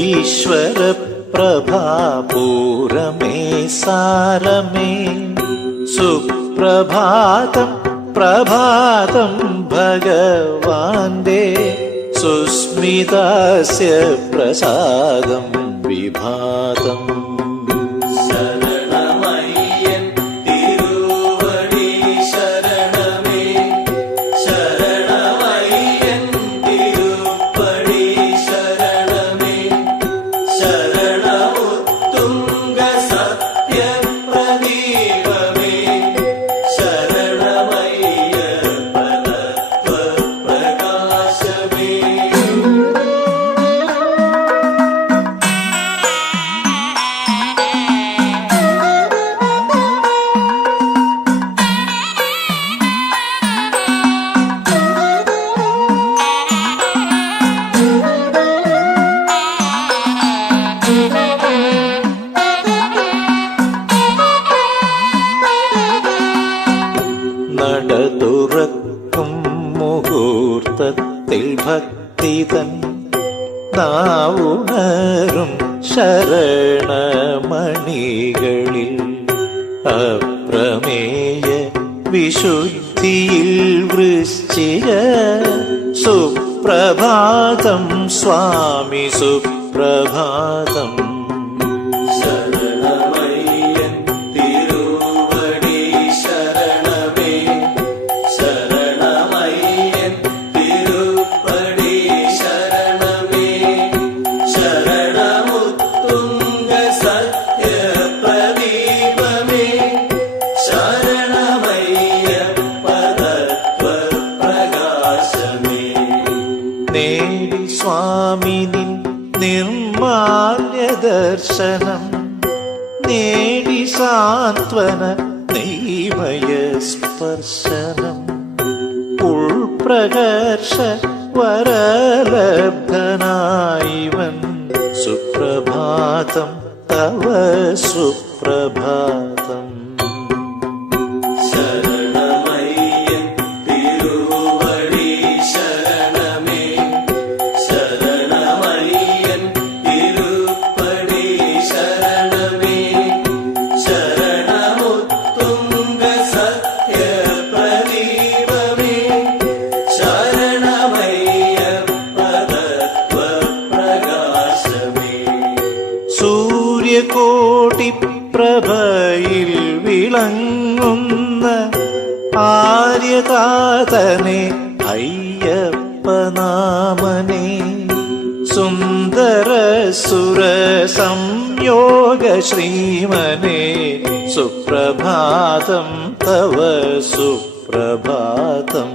ഈശ്വരപ്രഭാപൂരമേ സാരമേ സുപ്രഭാതം പ്രഭാതം ഭഗവാന്റെ സുസ്മിതാസ്യ പ്രസാദം വിഭാതം. നട തുറക്കും മുഹൂർത്തത്തിൽ ഭക്തിതൻ നാവുണരും ശരണമണികളിൽ അപ്രമേയ വിശുദ്ധിയിൽ വൃശ്ചിര സുപ്രഭാതം സ്വാമി സുപ്രഭാതം. നേടി സ്വാമി നിൻ നിർമാല്യ ദർശനം നേടി സാന്ത്വന ദൈവയ സ്പർശനം ഉൾപ്രകർഷ വരലബ്ധനായിവൻ സുപ്രഭാതം തവ സുപ്രഭാതം. സൂര്യകോടിപ്രഭയിൽ വിളങ്ങുന്ന ആര്യതാതനെ അയ്യപ്പനാമനെ സുന്ദര സുര സംയോഗ ശ്രീമനെ സുപ്രഭാതം തവ സുപ്രഭാതം.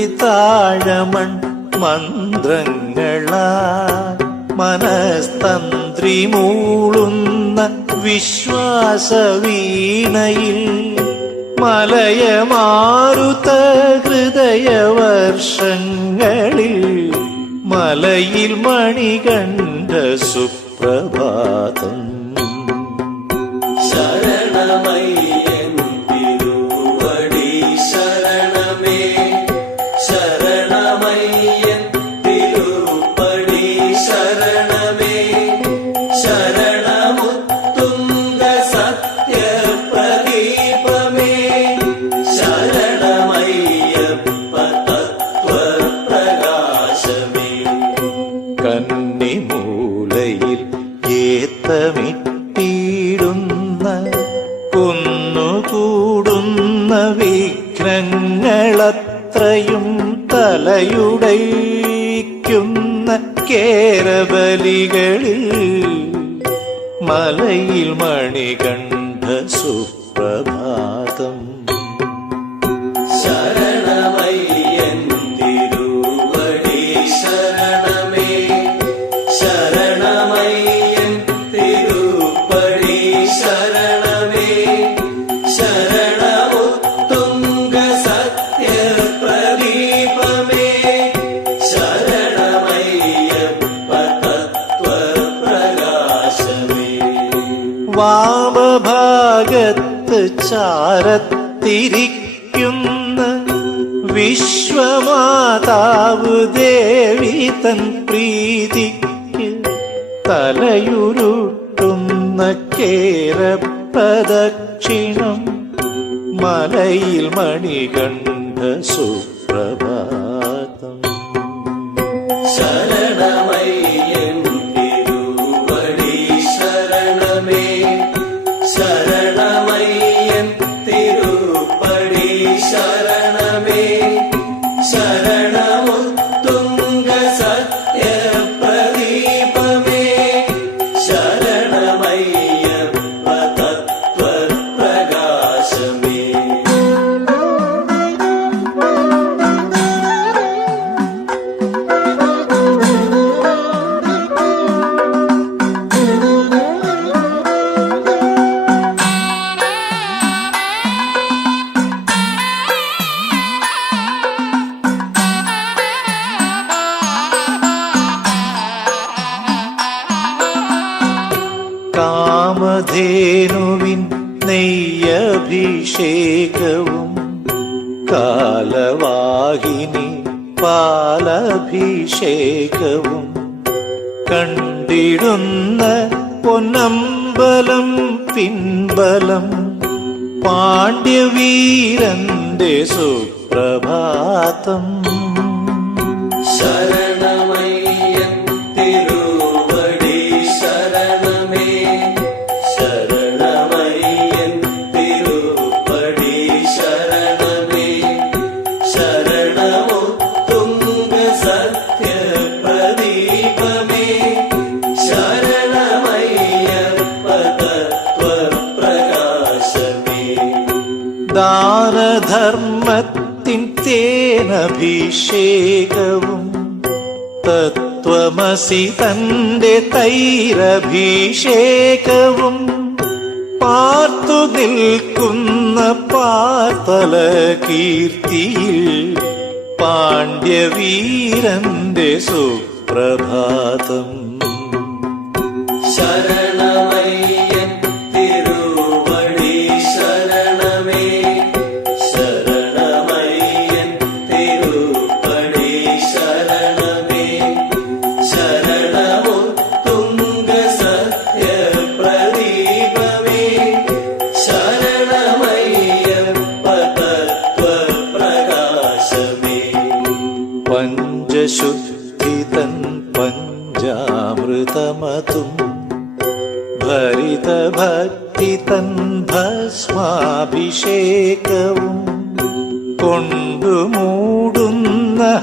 തന്ത്രിതാഴമൺ മന്ത്രങ്ങളാ മനസ്തന്ത്രി മൂളുന്ന വിശ്വാസവീണയിൽ മലയമാരുത ഹൃദയവർഷങ്ങളിൽ മലയിൽ മണികണ്ഠ സുപ്രഭാതം. ശരണമയ്യൻ തിരുവടി ശരണമേ ശരണമയ്യൻ തിരുപ്പടി ശരണമേ ശരണമുത്തുംഗ സത്യപ്രദീപമേ ശരണമയ്യപ്പ തത്വപ്രകാശമേ. കന്നിമൂലയിൽ ഏത്തമിട്ടിടുന്ന വിഘ്നങ്ങളത്രയും തലയുടയ്ക്കുന്ന കേരബലികളിൽ മലയിൽ മണികണ്ഠ സുപ്രഭാതം. ശരണമയ്യൻ തിരുവടി ശരണമേ, ശരണമയ്യൻ തിരുപ്പടി ശരണമേ, ശരണമുത്തുംഗ സത്യപ്രദീപമേ, ശരണമയ്യപ്പ തത്വപ്രകാശമേ. വാമഭാഗത്ത് ചാരത്തിരിക്കുന്ന വിശ്വമാതാവ് ദേവി തൻ പ്രീതിക്ക് തലയുരുട്ടുന്ന കേരപ്രദക്ഷിണം മലയിൽ മണികണ്ഠ സുപ്രഭാതം. ശരണമയ്യൻ തിരുവടി ശരണമേ, ശരണമയ്യൻ തിരുപ്പടി ശരണമേ, ശരണമുത്തുംഗ സത്യപ്രദീപമേ, ശരണമയ്യപ്പ തത്വപ്രകാശമേ. കാമധേനുവിൻ നെയ്യഭിഷേകവും കാലവാഹിനി പാലഭിഷേകവും കണ്ടിടുന്ന പൊന്നമ്പലം പിൻബലം പാണ്ഡ്യവീരന്റെ സുപ്രഭാതം. ശരണമയ്യൻ തിരുവടി ശരണമേ, ശരണമയ്യൻ തിരുപ്പടി ശരണമേ, ശരണമുത്തുംഗ സത്യപ്രദീപമേ, ശരണമയ്യപ്പ തത്വപ്രകാശമേ. ദാനധർമ്മത്തിൻ തേനഭിഷേകവും തത്വമസി തന്റെ തൈരഭിഷേകവും പാർത്തു നിൽക്കുന്ന പാർത്തല കീർത്തിയിൽ പാണ്ഡ്യവീരന്റെ സുപ്രഭാതം. ശരണമയ്യൻ തിരുവടി ശരണമേ, ശരണമയ്യൻ തിരുപ്പടി ശരണമേ, ശരണമുത്തുംഗ സത്യപ്രദീപമേ, ശരണമയ്യപ്പ തത്വപ്രകാശമേ. പഞ്ചശുദ്ധി തൻ പഞ്ചാമൃതമതും ഭരിതഭക്തി തൻ ഭസ്മാഭിഷേകവും കൊണ്ടുമൂടുന്ന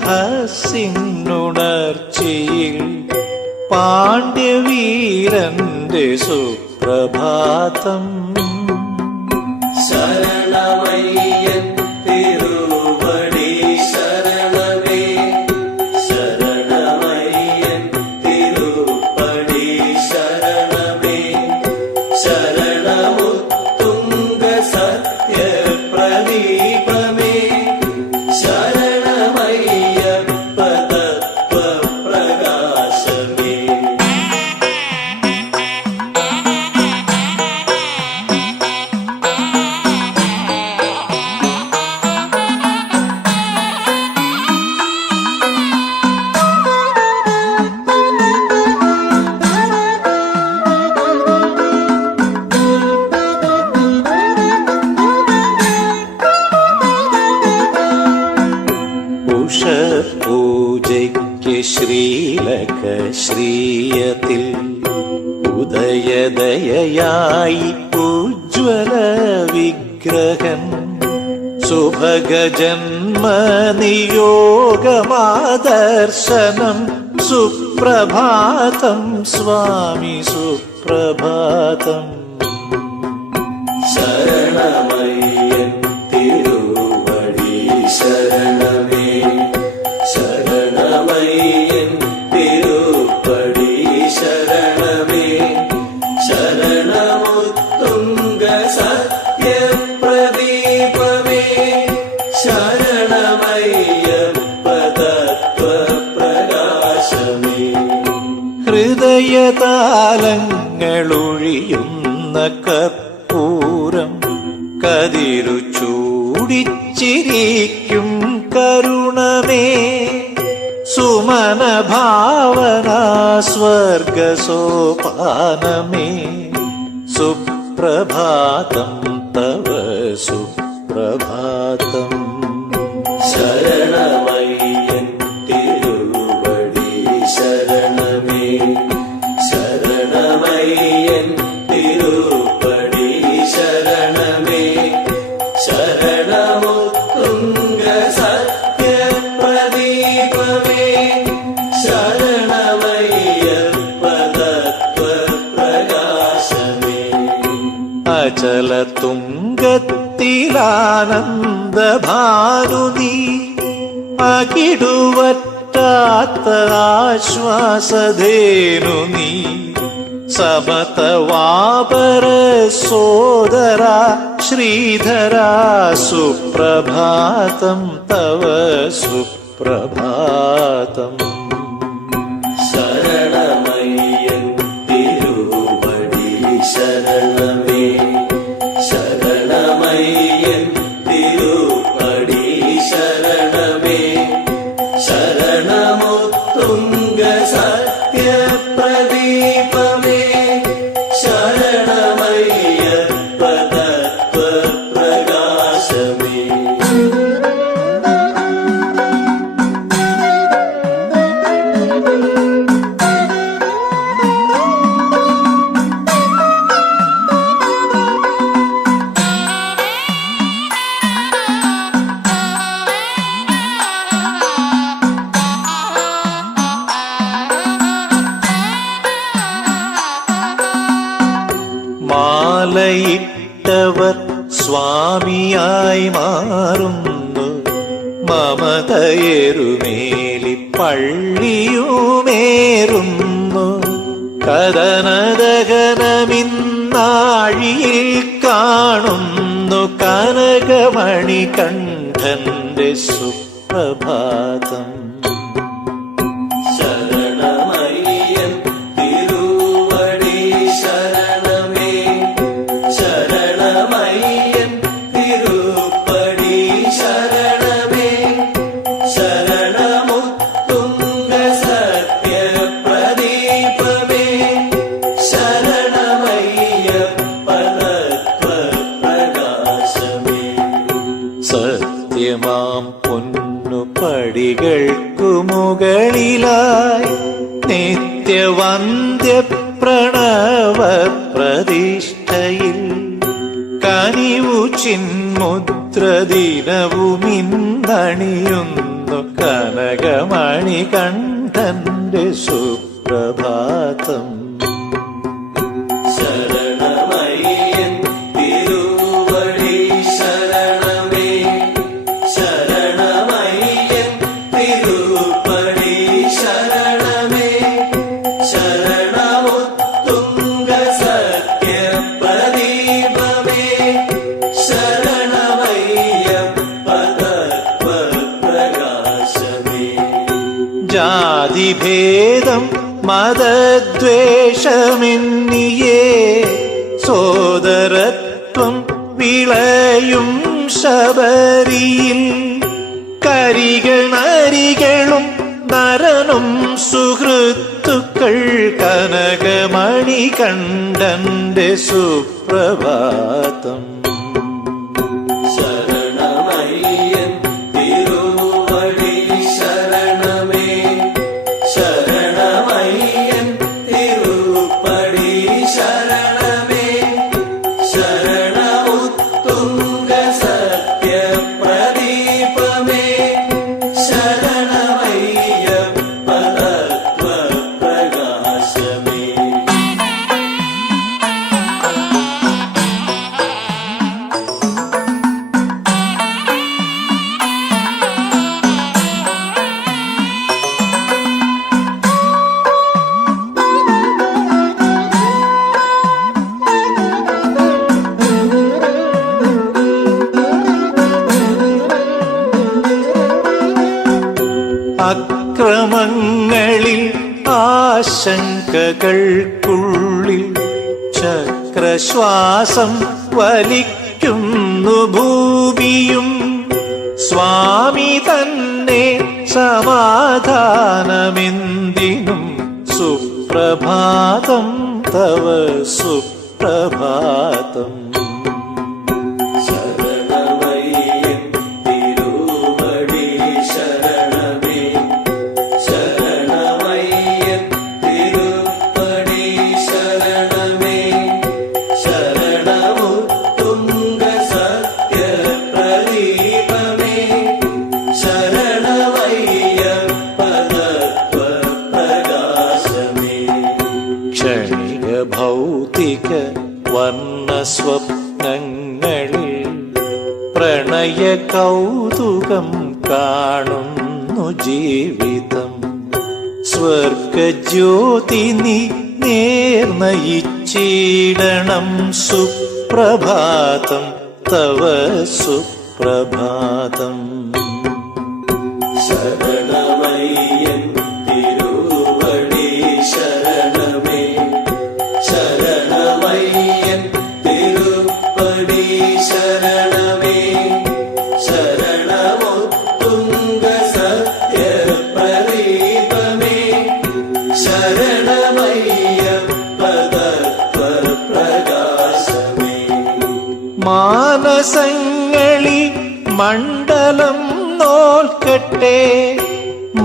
ഹസിന്നുണർച്ചയിൽ പാണ്ഡ്യവീരന്റെ സുപ്രഭാതം. ശരണമയ്യൻ തിരുവടി ശരണമേ, ശരണമയ്യൻ തിരുപ്പടി ശരണമേ, ശരണമുത്തുംഗ സത്യപ്രദീപമേ, ശരണമയ്യപ്പ തത്വപ്രകാശമേ. ഉഷപൂജയ്ക്ക് ശ്രീലകശ്രീയത്തിൽ ഉദയദയയായി ഉജ്ജ്വല വിഗ്രഹം സുഭഗജന്മനിയോഗമാദർശനം സുപ്രഭാതം സ്വാമി സുപ്രഭാതം. ശരണമയ്യൻ തിരുവടി ശരണമേ, ശരണമയ്യൻ തിരുപ്പടി ശരണമേ, ശരണമുത്തുംഗ സത്യപ്രദീപമേ, ശരണമയ്യപ്പ തത്വപ്രകാശമേ. ഹൃദയതാലങ്ങളൊഴിയുന്ന കർപ്പൂരം കതിരു ചൂടിച്ചിരിക്കും കരുണമേ, സുമന ഭാവന സ്വർഗസോപാനമേ, സുപ്രഭാതം തവ സുപ്രഭാതം. ശരണമയ്യൻ തിരുവടി ശരണമേ, ശരണമയ്യൻ തിരുപ്പടി ശരണമേ, ശരണമുത്തുംഗ സത്യപ്രദീപമേ, ശരണമയ്യപ്പ തത്വപ്രകാശമേ. അചല തുംഗത്തിലാനന്ദഭാനു നീ, അകിടുവറ്റാത്ത ആശ്വാസധേനു നീ, സമതവാപര സോദര ശ്രീധര സുപ്രഭാതം തവ സുപ്രഭാതം. ശരണമയ്യൻ തിരുവടി ശരണമേ, ശരണമയ്യൻ തിരുപ്പടി ശരണമേ, ശരണമുത്തുംഗ സത്യപ്രദീപമേ, ശരണമയ്യപ്പ തത്വപ്രകാശമേ. മാലയിട്ടവർ സ്വാമിയായി മാറുന്നു, മമതയേറുമേലി പള്ളിയുമേറുന്നു, കഥനദഹനമിന്നാഴിയിൽ കാണുന്നു, കനകമണി കണ്ഠന്റെ സുപ്രഭാതം. ശരണമയ്യൻ തിരുവടി ശരണമേ, ശരണമയ്യൻ തിരുപ്പടി ശരണമേ, ശരണമുത്തുംഗ സത്യപ്രദീപമേ, ശരണമയ്യപ്പ തത്വപ്രകാശമേ. സത്യമാം പൊന്നു പടികൾക്കു മുകളിലായി നിത്യവന്ദ്യ പ്രണവ പ്രതിഷ്ഠയിൽ കനിവു ചിന്മുദ്ര ദിനവുമിന്നണിയുന്നു, കനകമണി കണ്ഠന്റെ സുപ്രഭാതം. ശരണമയ്യൻ തിരുവടി ശരണമേ, ശരണമയ്യൻ തിരുപ്പടി ശരണമേ, ശരണമുത്തുംഗ സത്യപ്രദീപമേ, ശരണമയ്യപ്പ തത്വപ്രകാശമേ. ജാതിഭേദം മതദ്വേഷമെന്നിയേ സോദരത്വം വിളയും ശബരിയിൽ, കരികളരികളും നരനും സുഹൃത്തുക്കൾ, കനകമണി കണ്ഠന്റെ സുപ്രഭാതം. ശരണമയ്യൻ തിരുവടി ശരണമേ, ശരണമയ്യൻ തിരുപ്പടി ശരണമേ, ശരണമുത്തുംഗ സത്യപ്രദീപമേ, ക്രമങ്ങളിൽ ആശങ്കകൾക്കുള്ളിൽ ചക്രശ്വാസം വലിക്കുന്നു ഭൂമിയും. സ്വാമി തന്നെ സമാധാനമെന്തിനും സുപ്രഭാതം തവ സുപ്രഭാതം. ശരണമയ്യൻ തിരുവടി ശരണമേ, ശരണമയ്യൻ തിരുവടി ശരണമേ, ശരണമുത്തുംഗ സത്യപ്രദീപമേ, ശരണമയ്യപ്പതത്വപ്രകാശമേ. ക്ഷണിക ഭൗതിക വർണ്ണസ്വപ്നങ്ങളിൽ പ്രണയ കൗതുകം കാണുന്നു ജീവിതം. സ്വർഗജ്യോതി നീ നേർനയിച്ചിടണം സുപ്രഭാതം തവ സുപ്രഭാതം. ശരണമയ്യൻ തിരുവടി ശരണമേ, ശരണമയ്യൻ തിരുവടി ശരണമേ, ശരണമുത്തുംഗ സത്യപ്രദീപമേ, ശരണമയ്യപ്പതത്വപ്രകാശമേ. മാനസങ്ങളിൽ മണ്ഡലം നോൽക്കട്ടെ,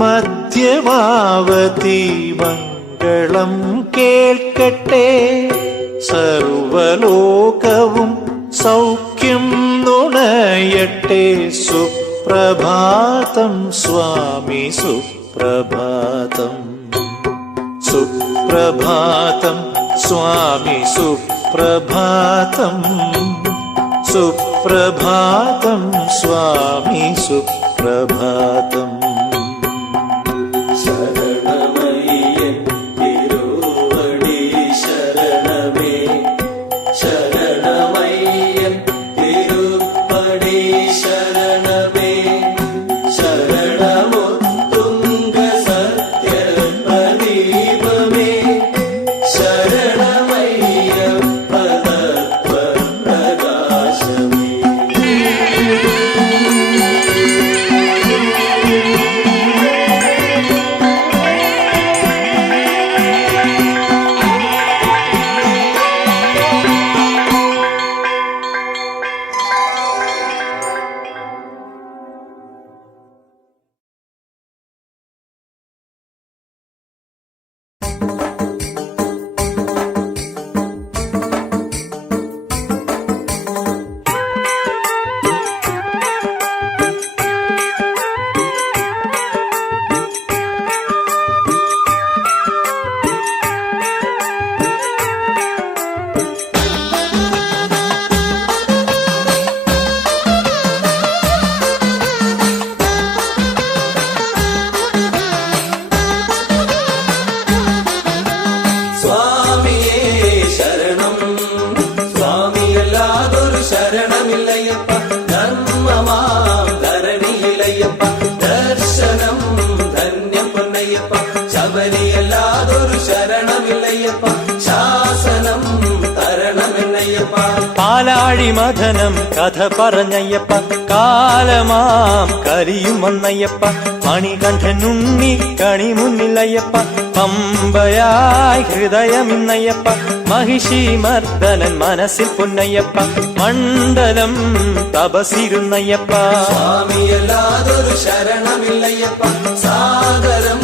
മധ്യമാവതി മംഗളം കേൾക്കട്ടെ. സർവലോകവും സൗഖ്യം നുണയട്ടെ. സുപ്രഭാതം സ്വാമി സുപ്രഭാതം. സുപ്രഭാതം സ്വാമി സുപ്രഭാതം. സുപ്രഭാതം സ്വാമി സുപ്രഭാതം. ശരണമയ്യൻ തിരുവടി ശരണമേ, ശരണമയ്യൻ തിരുവടി ശരണമേ, ശരണമുത്തുംഗ സത്യപ്രദീപമേ, ശരണമയ്യപ്പതത്വപ്രകാശമേ. ശരണമില്ലയ്യപ്പ ധർമ്മമാം ധരണിയിലയ്യപ്പ ദർശനം ധന്യം പൊന്നയ്യപ്പ ശബരിയല്ലാതൊരു ശരണമില്ലയ്യപ്പ ശാസനം തരണമെന്നയ്യപ്പ പാലാഴി മഥനം കഥ പറഞ്ഞയ്യപ്പ കാലമാം കരിയും വന്നയ്യപ്പ മണികണ്ഠനുണ്ണി കണി മുന്നിലയ്യപ്പ പമ്പയായി ഹൃദയമിന്നയ്യപ്പ മഹിഷി മർദ്ദനൻ മനസ്സിൽ പൊന്നയ്യപ്പ മണ്ഡലം തപസിരുന്നയ്യപ്പ സ്വാമിയല്ലാതൊരു ശരണമില്ലയ്യപ്പ സാഗരം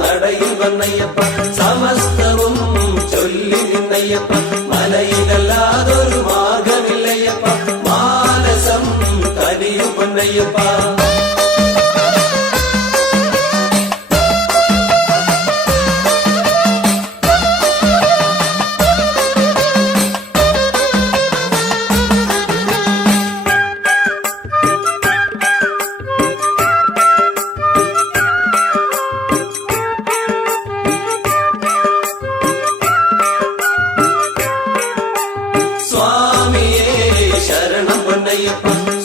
നടയിൽ വന്നയ്യപ്പ സമസ്തവും ചൊല്ലി നിന്നയ്യപ്പ മലയിലല്ലാതൊരു മാർഗമില്ലയ്യപ്പ മാനസം കനിയു പൊന്നയ്യപ്പ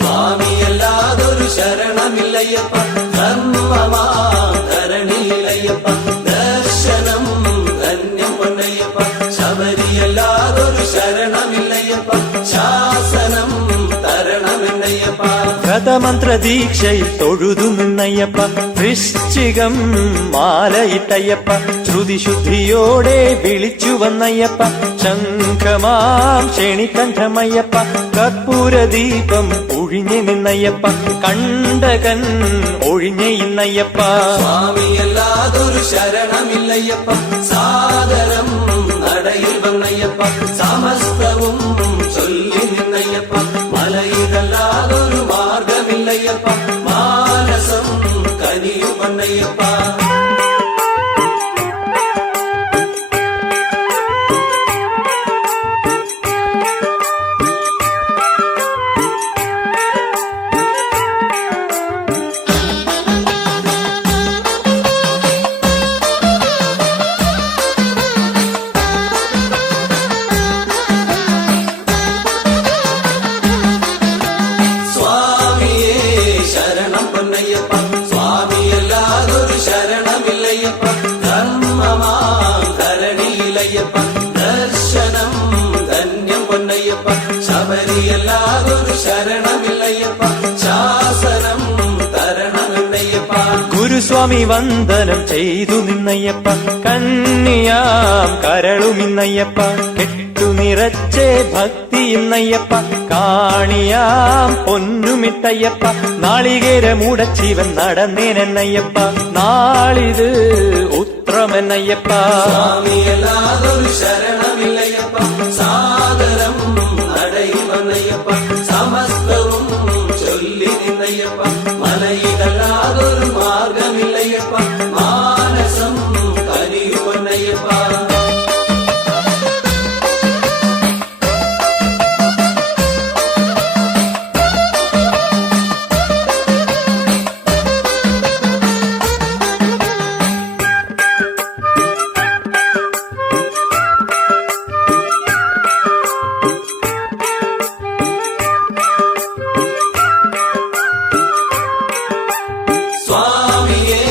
സ്വാമിയല്ലാതൊരു ശരണമില്ലയ്യപ്പ ധർമ്മമാം ധരണി വ്രതമന്ത്രദീക്ഷയിൽ തൊഴുതു നിന്നയ്യപ്പ വൃശ്ചികം മാലയിട്ടയ്യപ്പ ശ്രുതിശുദ്ധിയോടെ വിളിച്ചു വന്നയ്യപ്പ ശംഖമാം ശേണികണ്ഠമയ്യപ്പ കർപ്പൂരദീപം ഒഴിഞ്ഞു നിന്നയ്യപ്പ കണ്ടകൻ ഒഴിഞ്ഞയിന്നയ്യപ്പ സ്വാമിയല്ലാതൊരു ശരണമില്ലയ്യപ്പ സാദരം നടയിൽ വന്നയ്യപ്പ സമസ്തവും ചൊല്ലി നിന്നയ്യപ്പ മലയിലല്ലാതൊരു മാർഗമില്ലയ്യപ്പ മാനസം കനിയും വന്നയ്യപ്പ ശബരിയല്ലാതൊരു ശരണമില്ലയ്യപ്പ ശാസനം തരണമെന്നയ്യപ്പ ഗുരുസ്വാമി വന്ദനം ചെയ്തു നിന്നയ്യപ്പ കന്നിയാം കരളുമിന്നയ്യപ്പ കെട്ടു നിറച്ചേ ഭക്തി ഇന്നയ്യപ്പ കാണിയാം പൊന്നുമിട്ടയ്യപ്പ നാളികേരമുടച്ചിവൻ നടന്നേനെന്നയ്യപ്പ നാളിത് ഉത്രമെന്നയ്യപ്പ സ്വാമിയല്ലാതൊരു ശരണമില്ലയ്യപ്പ സാദരം നടയിൽ വന്നയ്യപ്പ സമസ്തവും ചൊല്ലി നിന്നയ്യപ്പ മലയിലല്ലാതൊരു മാർഗമില്ലയ്യപ്പ മാനസം കനിയുവന്നയ്യപ്പ സ്വാമിയേ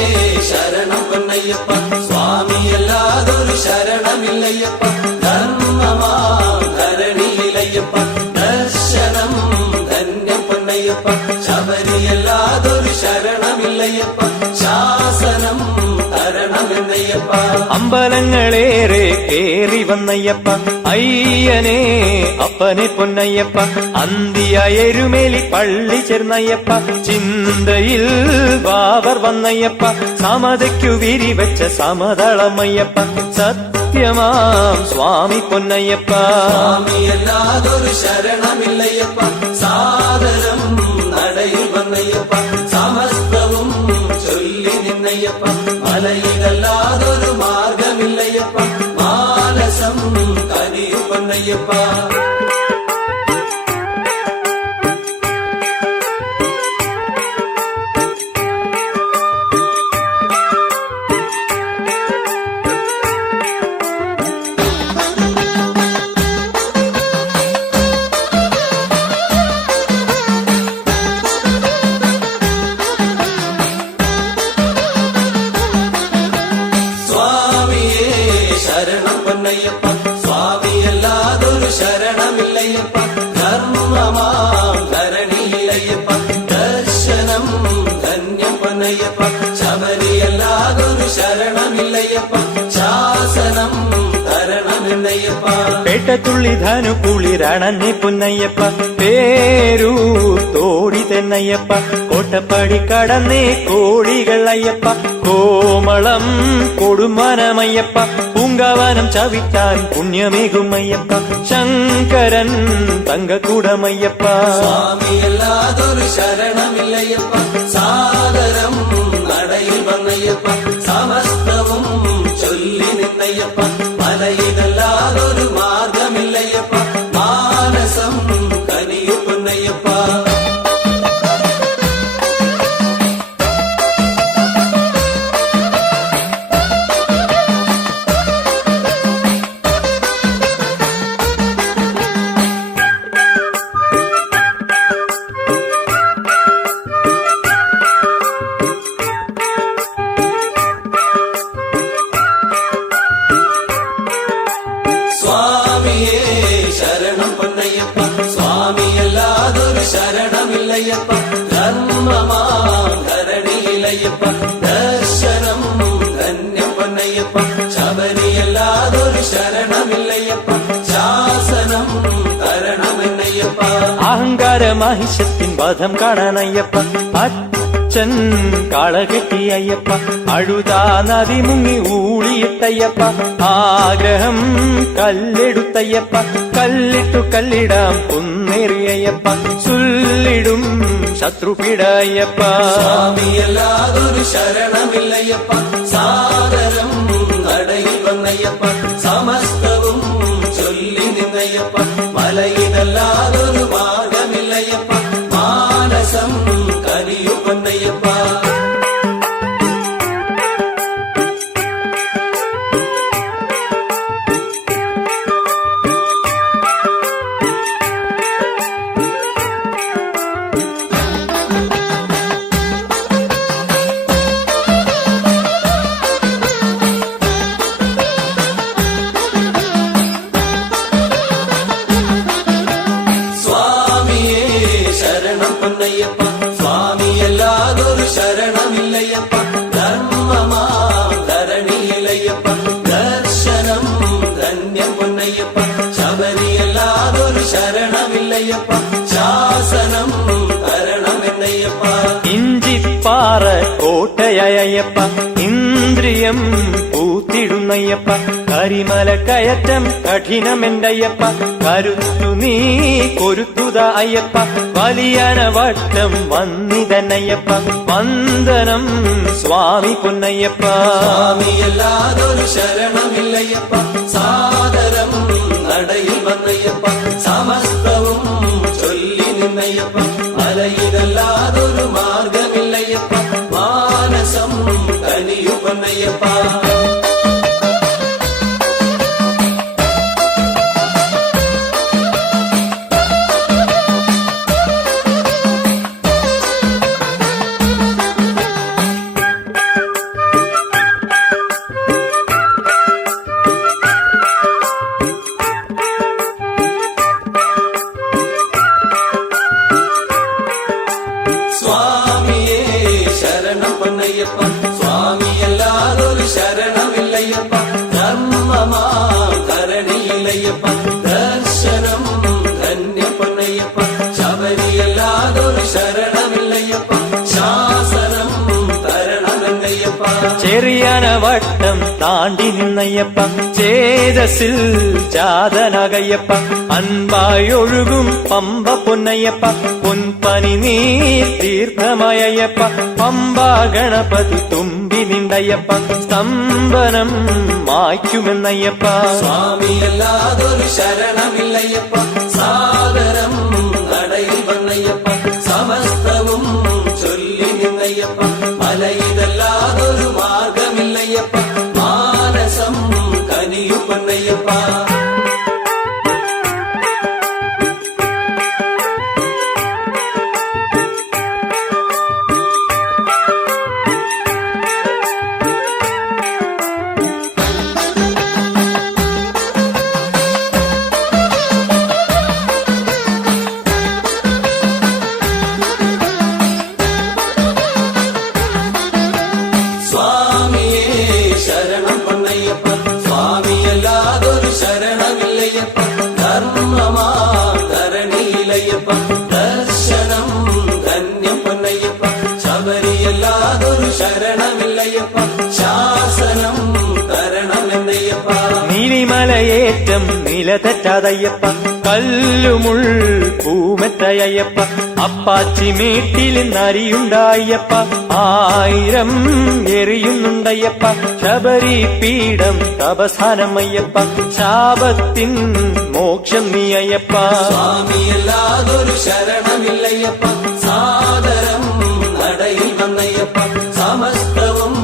ശരണം പൊന്നയ്യപ്പ സ്വാമിയല്ലാതൊരു ശരണമില്ലയ്യപ്പ ധർമ്മമാം ധരണിയിലയ്യപ്പ ദർശനം ധന്യം പൊന്നയ്യപ്പ ശബരിയല്ലാതൊരു ശരണമില്ലയ്യപ്പ ശാസനം തരണമെന്നയ്യപ്പ അമ്പലങ്ങളേറെ കേറി വന്നയ്യപ്പ അയ്യനെ അപ്പനെ പൊന്നയ്യപ്പ അന്തിയായെരുമേലി പള്ളി ചേർന്നയ്യപ്പ ചിന്തയിൽ ബാവർ വന്നയ്യപ്പ സമതയ്ക്കു വിരിവെച്ച സമതളമയ്യപ്പ സത്യമാം സ്വാമി പൊന്നയ്യപ്പ സ്വാമിയല്ലാതൊരു ശരണമില്ലയ്യപ്പ സാദരം നടയിൽ വന്നയ്യപ്പ സമസ്തവും ചൊല്ലി നിന്നയ്യപ്പ മലയിലല്ലാതൊരു മാർഗമില്ലയ്യപ്പ മാനസം കനിയും വന്നയ്യപ്പ സ്വാമിയേ ശരണം പൊന്നയ്യപ്പ സ്വാമിയല്ലാതൊരു ശരണമില്ലയ്യപ്പ ധർമ്മമാം ധരണിയിലയ്യപ്പ ദർശനം ധന്യം പൊന്നയ്യപ്പ ശബരിയല്ലാതൊരു ശരണമില്ലയ്യപ്പ ശാസനം തരണമെന്നയ്യപ്പ പേട്ടത്തുള്ളി ധനു കുളിരണഞ്ഞി പൊന്നയ്യപ്പ പേരൂ തോടി തെന്നയ്യപ്പ കോട്ടപ്പടി കടന്നേ കോഴികൾ അയ്യപ്പ കോമളം കൊടുമനമയ്യപ്പ പൂങ്കവനം ചവിട്ടാൻ പുണ്യമേകുമയ്യപ്പ ശങ്കരൻ തങ്കക്കൂടമയ്യപ്പ സ്വാമിയല്ലാതൊരു ശരണമില്ലയ്യപ്പ സാദരം നടയിൽ വന്നയ്യപ്പ സമസ്തവും ചൊല്ലി നിന്നയ്യപ്പ മലയിലല്ലാതൊരു മാർഗമില്ലയ്യപ്പ മാനസം കനിയുന്നയ്യപ്പ സ്വാമിയേ ശരണം പൊന്നയ്യപ്പ സ്വാമിയല്ലാതൊരു ശരണമില്ലയ്യപ്പ അഹങ്കാര മഹിഷത്തിൻ വധം കാണാനയ്യപ്പ അച്ഛൻ കാളകെട്ടി അയ്യപ്പ അഴുതാ നദി മുങ്ങി ഊളിയിട്ടയ്യപ്പ ആഗ്രഹം കല്ലെടുത്തയ്യപ്പ കല്ലിട്ടു കല്ലിടാം കുന്നേറിയയ്യപ്പ ചൊല്ലിടും ശത്രുപിട അയ്യപ്പ സ്വാമിയല്ലാതൊരു ശരണമില്ലയ്യപ്പ സാദരം നടയിൽ വന്നയ്യപ്പ സമസ്തവും ചൊല്ലി നിന്നയ്യപ്പ മലയിലല്ലാതൊരു മാർഗമില്ലയ്യപ്പ മാനസം കനിയുവന്നയ്യപ്പ സ്വാമിയേ ശരണം പൊന്നയ്യപ്പ സ്വാമിയല്ലാതൊരു ശരണമില്ലയ്യപ്പ ധർമ്മമാ ധരണിയിലയ്യപ്പ ദർശനം ധന്യം പൊന്നയ്യപ്പ ശബരിയല്ലാതൊരു ശരണമില്ലയ്യപ്പ ശാസനം തരണമെന്നയ്യപ്പ ഇഞ്ചിപ്പാറ കോട്ടയയ്യപ്പ ഇന്ദ്രിയം പൂത്തിടുന്നയ്യപ്പ കരിമല കയറ്റം കഠിനമെന്തയ്യപ്പ കരുത്തു നീ കൊരുത്തുത അയ്യപ്പ വലിയണവട്ടം വന്നിതന്നയ്യപ്പ വന്ദനം സ്വാമി പൊന്നയ്യപ്പ സ്വാമിയല്ലാതൊരു ശരണമില്ലയ്യപ്പ സാദരം നടയിൽ വന്നയ്യപ്പ സമസ്തവും ചൊല്ലി നിന്നയ്യപ്പ മലയിലല്ലാതൊരു മാർഗമില്ലയ്യപ്പ മാനസം കനിയുവന്നയ്യപ്പ സ്വാമിയേ ശരണം പൊന്നയ്യപ്പ സ്വാമിയല്ലാതൊരു ശരണമില്ലയ്യപ്പ ധർമ്മമാ ധരണിയിലയ്യപ്പ ദർശനം ധന്യം പൊന്നയ്യപ്പ ശബരിയല്ലാതൊരു ശരണമില്ലയ്യപ്പ ശാസനം തരണമെന്നയ്യപ്പ ചെറിയനവട്ടം താണ്ടി നിന്നയ്യപ്പ ചേതസിൽ ജാതനകയ്യപ്പ അൻപായൊഴുകും പമ്പ പൊന്നയ്യപ്പ പൊൻപനി നീ തീർത്ഥമയയ്യപ്പ പമ്പ ഗണപതി തുമ്പി നിണ്ടയ്യപ്പ സ്തംഭനം മായ്ക്കുമെന്നയ്യപ്പ സ്വാമിയല്ലാതൊരു ശരണമില്ലയ്യപ്പ സാദരം നടയിൽ വന്നയ്യപ്പ സമസ്തവും ചൊല്ലി നിന്നയ്യപ്പ മലയിലല്ലാതൊരു മാർഗമില്ലയ്യപ്പ മാനസം കനിയുവന്നയ്യപ്പ സ്വാമിയേ ശരണം പൊന്നയ്യപ്പ സ്വാമിയല്ലാതൊരു ശരണമില്ലയ്യപ്പ ധർമ്മമാ ധരണിയിലയ്യപ്പ ദർശനം ധന്യം പൊന്നയ്യപ്പ ശബരിയല്ലാതൊരു ശരണമില്ലയ്യപ്പ ശാസനം തരണമെന്നയ്യപ്പ നീലിമലയേറ്റം നിലതെറ്റാതയ്യപ്പ കല്ലുമുൾ പൂമെറ്റയയ്യപ്പ അപ്പാച്ചി മേട്ടിൽ നരിയുണ്ടായപ്പ 1000 എറിയുന്നുണ്ടയ്യപ്പ ശബരി പീഠം തപസാനമയ്യപ്പ ശാപത്തിൻ മോക്ഷം നീ അയ്യപ്പ സ്വാമിയല്ലാതൊരു ശരണമില്ലയ്യപ്പ സാദരം നടയിൽ വന്നയ്യപ്പ സമസ്തവും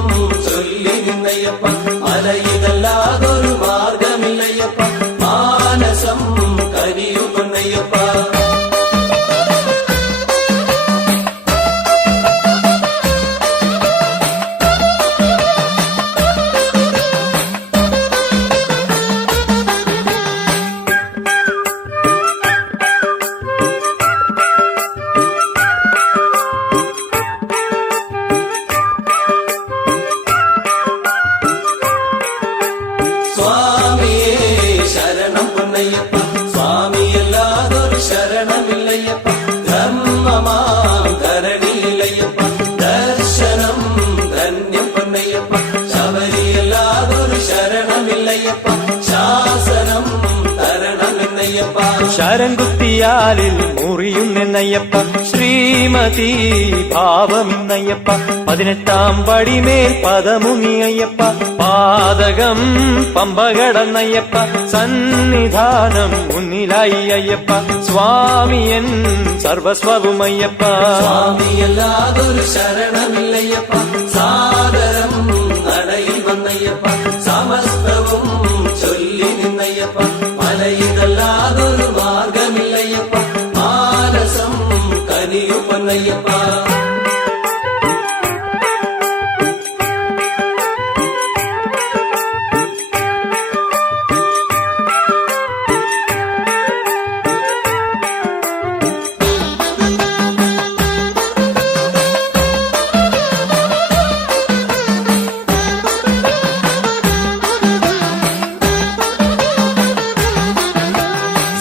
ചൊല്ലി നിന്നയ്യപ്പ മലയിലല്ലാതൊരു മാർഗമില്ലയ്യപ്പ മാനസം കനിയുവന്നയ്യപ്പ ശരം കുത്തിയാലിൽ മുറിയുന്നെന്നയ്യപ്പ ശ്രീമതി ഭാവമിന്നയ്യപ്പ 18-ാം പടിമേൽ പദമുങ്ങിയയ്യപ്പ പാതകം പമ്പ കടന്നയ്യപ്പ സന്നിധാനം മുന്നിലായി അയ്യപ്പ സ്വാമിയൻ സർവസ്വവുമയ്യപ്പ സ്വാമിയല്ലാതൊരു ശരണമില്ലയ്യപ്പ സാദരം നടയിൽ വന്നയ്യപ്പ സമസ്തവും ചൊല്ലി നിന്നയ്യപ്പ മലയിതല്ലാതൊരു മാർഗമില്ലയ്യപ്പ മാനസം കനിയുപ്പന്നയ്യപ്പ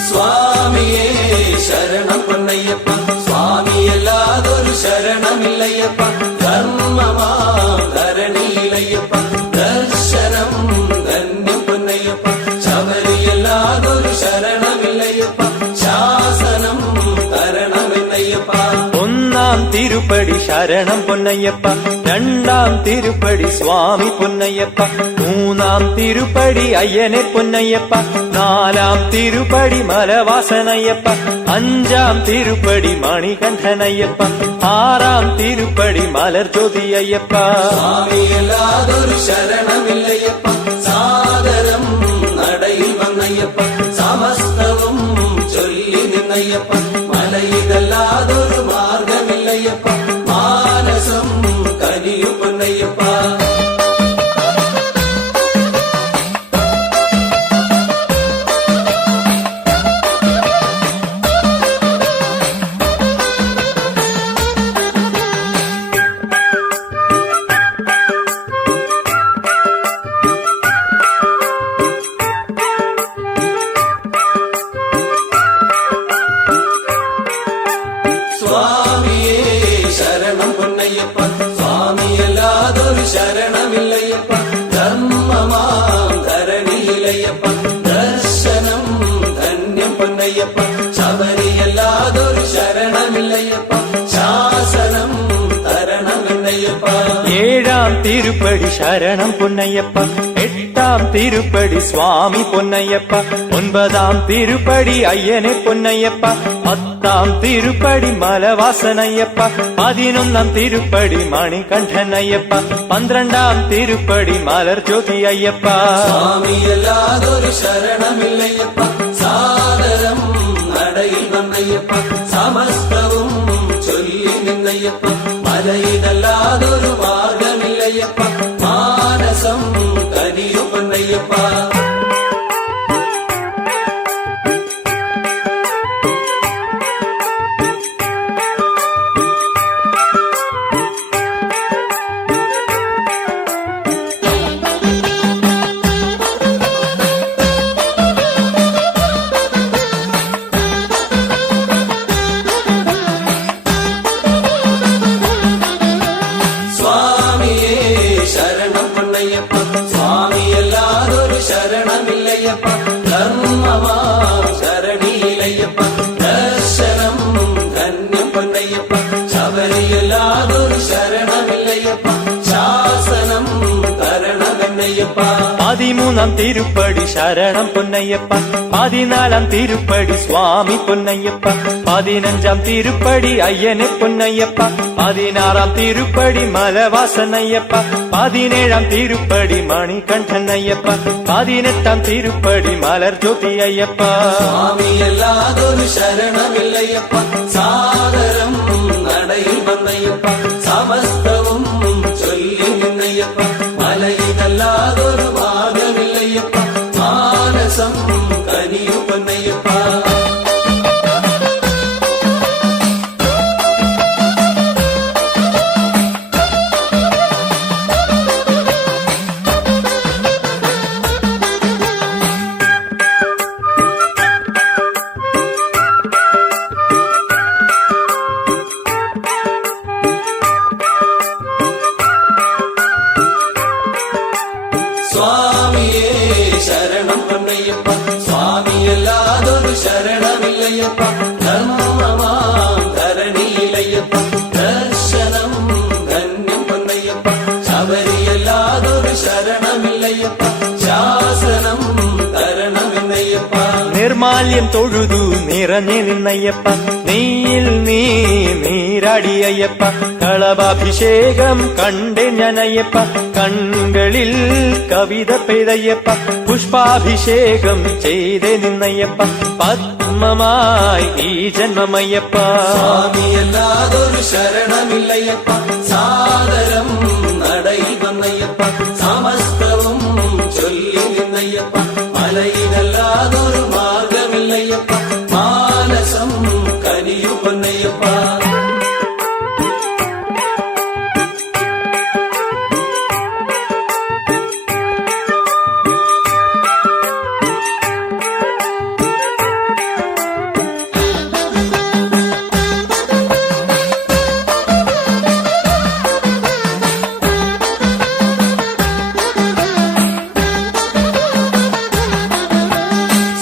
സ്വാമിയേ ശരണം പൊന്നയ്യപ്പ സ്വാമിയല്ലാതൊരു ശരണമില്ലയ്യപ്പ ധർമ്മമാ ധരണിയിലയ്യപ്പ ദർശനം ധന്യം പൊന്നയ്യപ്പ ശബരിയല്ലാതൊരു ശരണമില്ലയ്യപ്പ ശാസനം തരണമെന്നയ്യപ്പ ഒന്നാം തിരുപ്പടി ശരണം പൊന്നയ്യപ്പ രണ്ടാം തിരുപ്പടി സ്വാമി പൊന്നയ്യപ്പ മൂന്നാം തിരുപ്പടി അയ്യനെ പൊന്നയ്യപ്പ നാലാം തിരുപ്പടി മലവാസനയ്യപ്പ അഞ്ചാം തിരുപ്പടി മണികണ്ഠനയ്യപ്പ ആറാം തിരുപ്പടി മലർജ്യോതി അയ്യപ്പ സ്വാമിയല്ലാതൊരു ശരണമില്ലയ്യപ്പ സാദരം നടയിൽ വന്നയ്യപ്പ സമസ്തവും ചൊല്ലി നിന്നയ്യപ്പ മലയിതല്ലാതൊരു മാർഗമില്ലയ്യപ്പ മാനസം കനിയുപ്പന്നയ്യപ്പ സ്വാമിയേ ശരണം പൊന്നയ്യപ്പ സ്വാമിയല്ലാതൊരു ശരണമില്ലയ്യപ്പ ധർമ്മമാം ധരണിയിലയ്യപ്പ ദർശനം ധന്യം പൊന്നയ്യപ്പ ശബരിയല്ലാതൊരു ശരണമില്ലയ്യപ്പ ശാസനം തരണമെന്നയ്യപ്പ ഏഴാം തിരുപ്പടി ശരണം പൊന്നയ്യപ്പ എട്ടാം തിരുപ്പടി സ്വാമി പൊന്നയ്യപ്പ ഒൻപതാം തിരുപ്പടി അയ്യനെ പൊന്നയ്യപ്പ പത്താം തിരുപ്പടി മലവാസനയ്യപ്പ 11-ാം തിരുപ്പടി മണികണ്ഠനയ്യപ്പ 12-ാം തിരുപ്പടി മലർജ്യോതി അയ്യപ്പ സ്വാമിയല്ലാതൊരു ശരണമില്ലയ്യപ്പ സാദരം നടയിൽ വന്നയ്യപ്പ സമസ്തവും ചൊല്ലി നിന്നയ്യപ്പ മലയിതല്ലാതൊരു മാർഗമില്ലയ്യപ്പ മാനസം കനിയുപ്പന്നയ്യപ്പ സ്വാമിയേ ശരണം പൊന്നയ്യപ്പ സ്വാമിയല്ലാതൊരു ശരണമില്ലയ്യപ്പ ധർമ്മമാ ശരണിയിലയ്യപ്പ ദർശനം ധന്യം പൊന്നയ്യപ്പ ശബരിയല്ലാതൊരു ശരണമില്ലയ്യപ്പ ശാസനം തരണമെന്നയ്യപ്പ 13-ാം തിരുപ്പടി ശരണം പൊന്നയ്യപ്പ 14-ാം തിരുപ്പടി സ്വാമി പൊന്നയ്യപ്പ 15-ാം തിരുപ്പടി അയ്യനെ പൊന്നയ്യപ്പ 16-ാം തിരുപ്പടി മലവാസനയ്യപ്പ 17-ാം തിരുപ്പടി മണികണ്ഠനയ്യപ്പ 18-ാം തിരുപ്പടി മലർജ്യോതി അയ്യപ്പ സ്വാമിയല്ലാതൊരു ശരണമില്ലയ്യപ്പ സാദരം നടയിൽ വന്നയ്യപ്പ സമസ്തവും ചൊല്ലി നിന്നയ്യപ്പ മലയിതല്ലാതൊരു മാർഗമില്ലയ്യപ്പ മാനസം കനിയുപ്പന്നയ്യപ്പ നിർമാല്യം തൊഴുതു നിറഞ്ഞു നിന്നയ്യപ്പ നെയ്യിൽ നീ നീരാടി അയ്യപ്പ കളഭാഭിഷേകം കണ്ടേ ഞാനയ്യപ്പ കൺകളിൽ കവിത പെയ്തയ്യപ്പ പുഷ്പാഭിഷേകം ചെയ്തേ നിന്നയ്യപ്പ പത്മമായി ഈ ജന്മമയ്യപ്പ സ്വാമിയല്ലാതൊരു ശരണമില്ലയ്യപ്പ സാദരം നടയിൽ വന്നയ്യപ്പ സമസ്തവും ചൊല്ലി നിന്നയ്യപ്പ മലയിലല്ലാതൊരു മാർഗമില്ലയ്യപ്പ മാനസം കനിയു പൊന്നയ്യപ്പ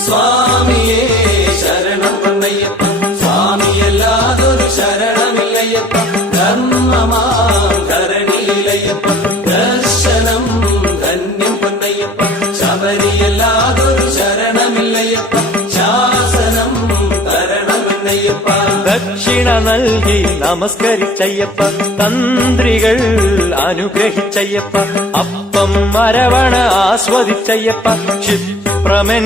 സ്വാമിയേ ശരണം പൊന്നയ്യപ്പ സ്വാമിയല്ലാതൊരു ശരണമില്ലയ്യപ്പ ധർമ്മമാം ധരണിയിലയ്യപ്പ ദർശനം ധന്യം പൊന്നയ്യപ്പ ശബരിയല്ലാതൊരു ശരണമില്ലയ്യപ്പ ശാസനം തരണമെന്നയ്യപ്പ ദക്ഷിണ നൽകി നമസ്കരിച്ചയ്യപ്പ തന്ത്രികൾ അനുഗ്രഹിച്ചയ്യപ്പ അപ്പം മരവണ ആസ്വദിച്ചയ്യപ്പ ക്ഷിപ്രമൻ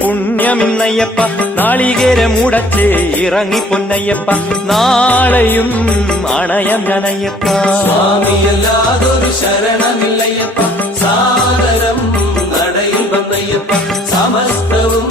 പുണ്യമിന്നയ്യപ്പ നാളികേരമുടച്ചേ ഇറങ്ങി പൊന്നയ്യപ്പ നാളെയും അണയം ഞാനയ്യപ്പ സ്വാമിയല്ലാതൊരു ശരണമില്ലയ്യപ്പ സാദരം നടയിൽ വന്നയ്യപ്പ സമസ്തവും